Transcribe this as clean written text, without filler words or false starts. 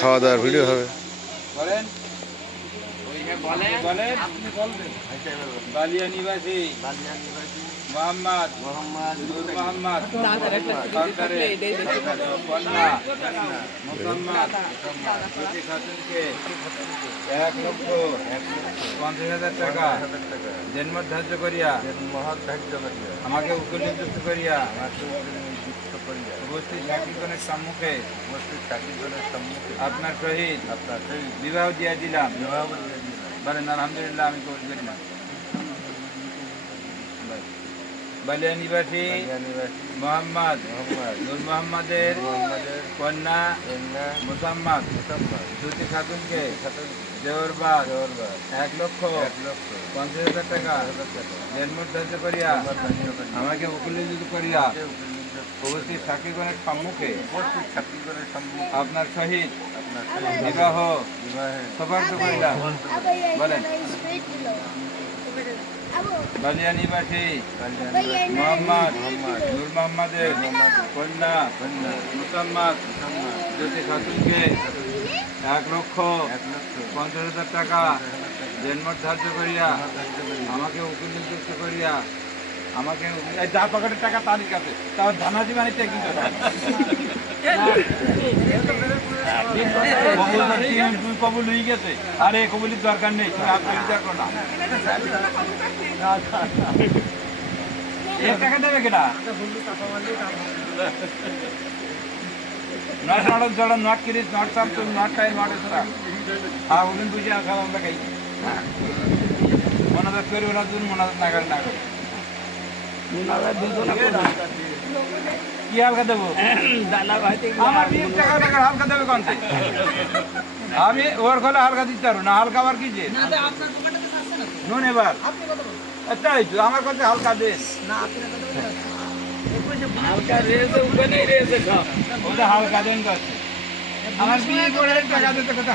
খাওয়া দাওয়ার ভিডিও হবে। বলেন বলেন বালিয়া নিবাসী মোহাম্মদ নূর মোহাম্মদ সরকারের কন্যা মোসাম্মদ জ্যোতি খাতুনকে 1,50,000 টাকা জন্মত ধার্য করিয়া আমাকে উকিল নিযুক্ত করিয়া উপস্থিত সাক্ষীগণের সম্মুখে আপনার সহিত বিবাহ দিয়া দিলাম। বলেন আলহামদুলিল্লাহ। আমি কবুল করিলাম। বালিয়া নিবাসী মোহাম্মদ নূর মোহাম্মদের কন্যা মোসাম্মদ জ্যোতি খাতুনকে দেওরবাদ 1,50,000 টাকা জন্মত ধার্য করিয়া আমাকে উকিল নিযুক্ত করিয়া উপস্থিত সাক্ষীগণের সম্মুখে আপনার সহিত বিবাহ সৌভাগ্য করিলাম। বলেন বালিয়া নিবাসী মোহাম্মদ নূর মোহাম্মদের কন্যা মোসাম্মদ জ্যোতি খাতুনকে 1,50,000 টাকা জন্মত ধার্য করিয়া আমাকে উকিল নিযুক্ত করিয়া আমাকে যা পকেটের টাকা তারই কাছে তার ধানাজি বানিতে কি তুই কবুল হয়ে গেছে। আরে কবুলির দরকার নেই, তুমি আপনার দেখো না। টাকা দেবে কেটা নট নট জল নট কিরিস not something not time not এসরা। হ্যাঁ ওদিন বুঝে খাওয়া আমরা খাই মনাজাত করি ওরা দুজন মনাজাত না করে না করে কি হালকা দেবো আমার 20 টাকা হালকা দেবে কোন আমি ওর গলে হালকা দিতে পারবো না। হালকা আবার কি যে নুন এবার তাই তো আমার কাছে হালকা দেন হালকা দেন কাছে আমার 20 টাকা দিতে